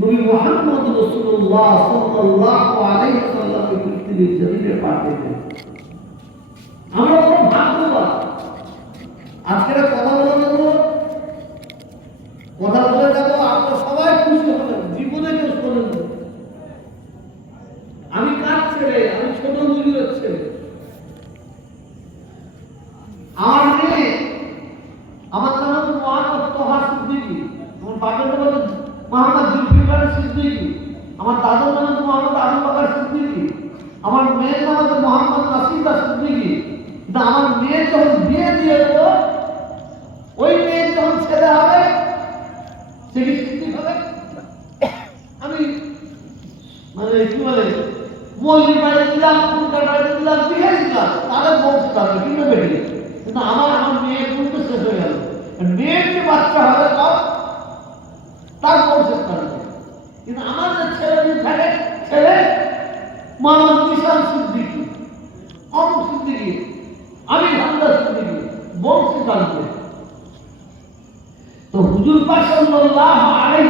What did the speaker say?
নবী মুহাম্মদ রাসূলুল্লাহ সাল্লাল্লাহু আলাইহি ওয়াসাল্লামের পৃথিবীর জমিনে পাঠিয়েছেন। আমরা বড় ভাগ্যবান। আজকের কথা বলবো, কথা বলে যাবো, আমরা সবাই খুশি হবেন, জীবনে কেউ শোনেন। আমি কার ছেলে? আমি ছোট মুজিবের ছেলে। আমার মেয়ে, আমার নাম হচ্ছে মোহাম্মদ তোহা সিদ্দিকী, আমার বাবার নাম হচ্ছে মোহাম্মদ জুলফিকার সিদ্দিকী, আমার দাদুর নাম হচ্ছে মোহাম্মদ আবু বকর সিদ্দিকী, আমার মেয়ের নাম হচ্ছে মোহাম্মদ নাসিদা সিদ্দিকী। কিন্তু আমার মেয়ে যখন বিয়ে দিয়ে দেবো, ওই মেয়ে যখন ছেলে হবে, সে কি সিদ্দিক হবে? আমি মানে কি বলে, মৌলিক বাড়ি দিলাম, ফুলকার বাড়ি দিলাম, বিয়ে দিলাম, তাদের বংশ থাকবে, কিন্তু বেরিয়ে। কিন্তু আমার মেয়ে কিন্তু শেষ হয়ে গেল। মেয়ের যে বাচ্চা হবে তার বংশের থাকবে। কিন্তু আমার যে ছেলে যদি থাকে, ছেলে মোহাম্মদ নিশান সিদ্দিকী, অমুক সিদ্দিকী, আমি হামদা সিদ্দিকী, বংশে থাকবে। তো হুজুর পাক সাল্লাল্লাহু আলাইহি